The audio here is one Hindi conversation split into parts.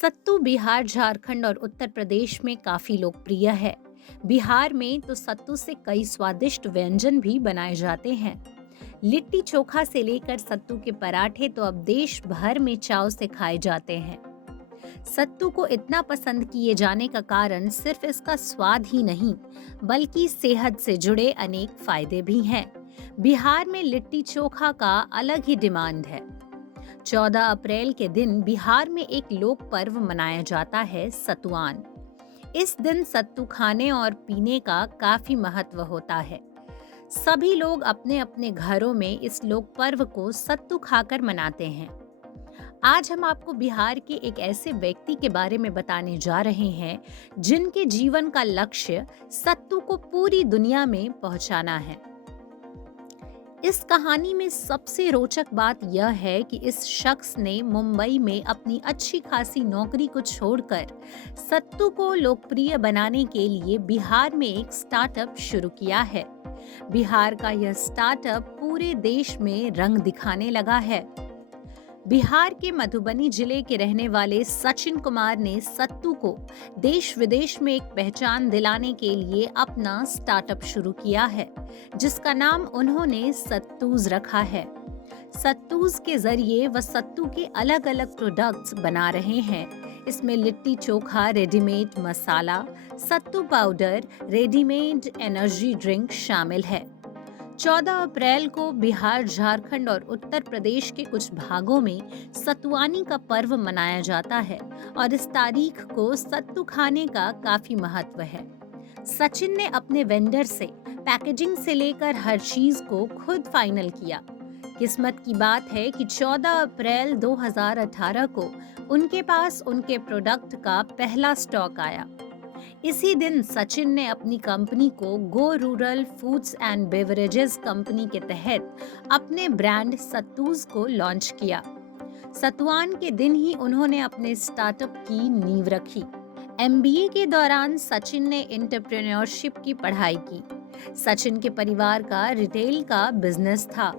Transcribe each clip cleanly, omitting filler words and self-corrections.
सत्तू बिहार, झारखंड और उत्तर प्रदेश में काफी लोकप्रिय है। बिहार में तो सत्तू से कई स्वादिष्ट व्यंजन भी बनाए जाते हैं। लिट्टी चोखा से लेकर सत्तू के पराठे तो अब देश भर में चाव से खाए जाते हैं। सत्तू को इतना पसंद किए जाने का कारण सिर्फ इसका स्वाद ही नहीं, बल्कि सेहत से जुड़े अनेक फायदे भी हैं। बिहार में लिट्टी चोखा का अलग ही डिमांड है। 14 अप्रैल के दिन बिहार में एक लोक पर्व मनाया जाता है, सतुआन। इस दिन सत्तू खाने और पीने का काफी महत्व होता है। सभी लोग अपने अपने घरों में इस लोक पर्व को सत्तू खाकर मनाते हैं। आज हम आपको बिहार के एक ऐसे व्यक्ति के बारे में बताने जा रहे हैं जिनके जीवन का लक्ष्य सत्तू को पूरी दुनिया में पहुंचाना है। इस कहानी में सबसे रोचक बात यह है कि इस शख्स ने मुंबई में अपनी अच्छी खासी नौकरी को छोड़कर सत्तू को लोकप्रिय बनाने के लिए बिहार में एक स्टार्टअप शुरू किया है। बिहार का यह स्टार्टअप पूरे देश में रंग दिखाने लगा है। बिहार के मधुबनी जिले के रहने वाले सचिन कुमार ने सत्तू को देश विदेश में एक पहचान दिलाने के लिए अपना स्टार्टअप शुरू किया है, जिसका नाम उन्होंने सत्तूज रखा है। सत्तूज के जरिए वह सत्तू के अलग अलग प्रोडक्ट्स बना रहे हैं। इसमें लिट्टी चोखा, रेडीमेड मसाला, सत्तू पाउडर, रेडीमेड एनर्जी ड्रिंक शामिल है। 14 अप्रैल को बिहार, झारखंड और उत्तर प्रदेश के कुछ भागों में सतुआनी का पर्व मनाया जाता है और इस तारीख को सत्तू खाने का काफी महत्व है। सचिन ने अपने वेंडर से पैकेजिंग से लेकर हर चीज को खुद फाइनल किया। किस्मत की बात है कि 14 अप्रैल 2018 को उनके पास उनके प्रोडक्ट का पहला स्टॉक आया। इसी दिन सचिन ने अपनी कंपनी को Go Rural Foods and Beverages company के तहत अपने ब्रांड सत्तूज को लॉन्च किया। सतुआन के दिन ही उन्होंने अपने स्टार्टअप की नींव रखी। एमबीए के दौरान सचिन ने एंटरप्रेन्योरशिप की पढ़ाई की। सचिन के परिवार का रिटेल का बिजनेस था।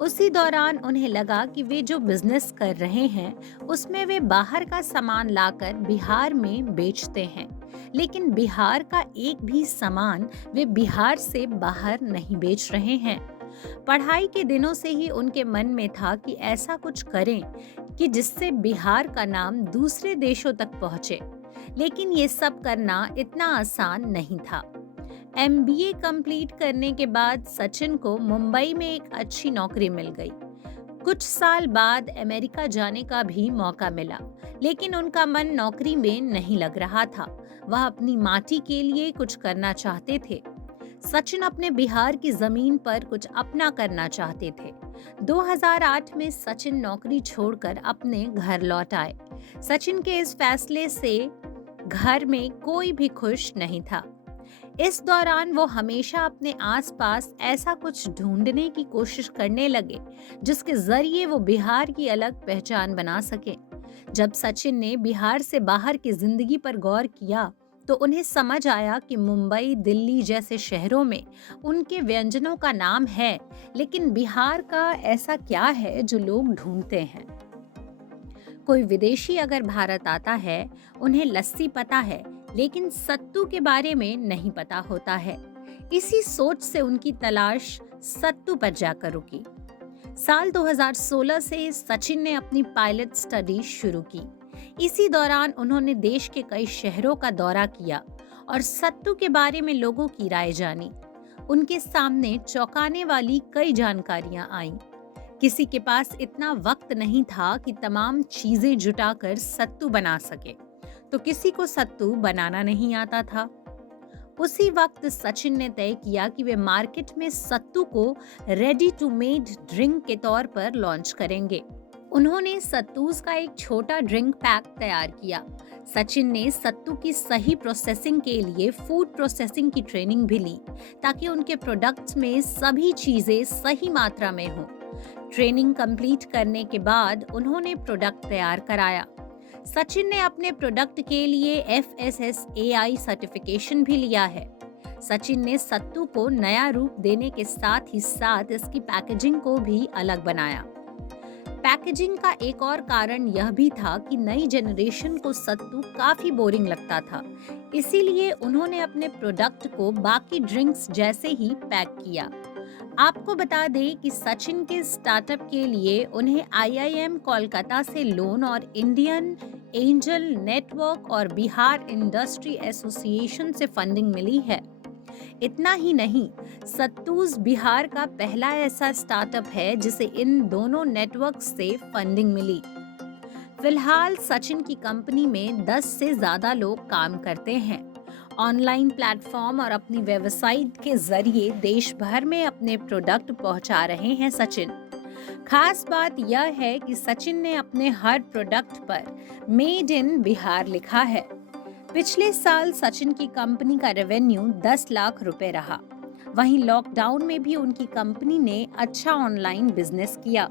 उसी दौरान उन्हें लगा कि वे जो बिजनेस कर रहे हैं उसमें वे बाहर का सामान लाकर बिहार में बेचते हैं, लेकिन बिहार का एक भी सामान वे बिहार से बाहर नहीं बेच रहे हैं। पढ़ाई के दिनों से ही उनके मन में था कि ऐसा कुछ करें कि जिससे बिहार का नाम दूसरे देशों तक पहुंचे, लेकिन ये सब करना इतना आसान नहीं था। एमबीए कंप्लीट करने के बाद सचिन को मुंबई में एक अच्छी नौकरी मिल गई। कुछ साल बाद अमेरिका जाने का भी मौका मिला, लेकिन उनका मन नौकरी में नहीं लग रहा था। वह अपनी माटी के लिए कुछ करना चाहते थे। सचिन अपने बिहार की जमीन पर कुछ अपना करना चाहते थे। 2008 में सचिन नौकरी छोड़कर अपने घर लौट आए। सचिन के इस फैसले से घर में कोई भी खुश नहीं था। इस दौरान वो हमेशा अपने आसपास ऐसा कुछ ढूंढने की कोशिश करने लगे जिसके जरिए वो बिहार की अलग पहचान बना सके। जब सचिन ने बिहार से बाहर की जिंदगी पर गौर किया तो उन्हें समझ आया कि मुंबई, दिल्ली जैसे शहरों में उनके व्यंजनों का नाम है, लेकिन बिहार का ऐसा क्या है जो लोग ढूंढते हैं। कोई विदेशी अगर भारत आता है, उन्हें लस्सी पता है, लेकिन सत्तू के बारे में नहीं पता होता है। इसी सोच से उनकी तलाश सत्तू पर जाकर रुकी। साल 2016 से सचिन ने अपनी पायलट स्टडी शुरू की। इसी दौरान उन्होंने देश के कई शहरों का दौरा किया और सत्तू के बारे में लोगों की राय जानी। उनके सामने चौंकाने वाली कई जानकारियां आईं। किसी के पास इतना वक्त नहीं था कि तमाम चीजें जुटाकर सत्तू बना सके, तो किसी को सत्तू बनाना नहीं आता था। उसी वक्त सचिन ने तय किया कि वे मार्केट में सत्तू को रेडी टू मेड ड्रिंक के तौर पर लॉन्च करेंगे। उन्होंने सत्तूज का एक छोटा ड्रिंक पैक तैयार किया। सचिन ने सत्तू की सही प्रोसेसिंग के लिए फूड प्रोसेसिंग की ट्रेनिंग भी ली, ताकि उनके प्रोडक्ट्स में सभी चीजें सही मात्रा में हों। ट्रेनिंग कंप्लीट करने के बाद उन्होंने प्रोडक्ट तैयार कराया। सचिन ने अपने प्रोडक्ट के लिए FSSAI सर्टिफिकेशन भी लिया है। सचिन ने सत्तू को नया रूप देने के साथ ही साथ इसकी पैकेजिंग को भी अलग बनाया। पैकेजिंग का एक और कारण यह भी था कि नई जनरेशन को सत्तू काफी बोरिंग लगता था, इसीलिए उन्होंने अपने प्रोडक्ट को बाकी ड्रिंक्स जैसे ही पैक किया। आपको बता दें कि सचिन के स्टार्टअप के लिए उन्हें आईआईएम कोलकाता से लोन और इंडियन एंजल नेटवर्क और बिहार इंडस्ट्री एसोसिएशन से फंडिंग मिली है। इतना ही नहीं, सत्तूज बिहार का पहला ऐसा स्टार्टअप है जिसे इन दोनों नेटवर्क से फंडिंग मिली। फिलहाल सचिन की कंपनी में 10 से ज्यादा लोग काम करते हैं। ऑनलाइन प्लेटफॉर्म और अपनी वेबसाइट के जरिए देश भर में अपने प्रोडक्ट पहुंचा रहे हैं सचिन। खास बात यह है कि सचिन ने अपने हर प्रोडक्ट पर मेड इन बिहार लिखा है। पिछले साल सचिन की कंपनी का रेवेन्यू 10 लाख रुपए रहा। वहीं लॉकडाउन में भी उनकी कंपनी ने अच्छा ऑनलाइन बिजनेस किया।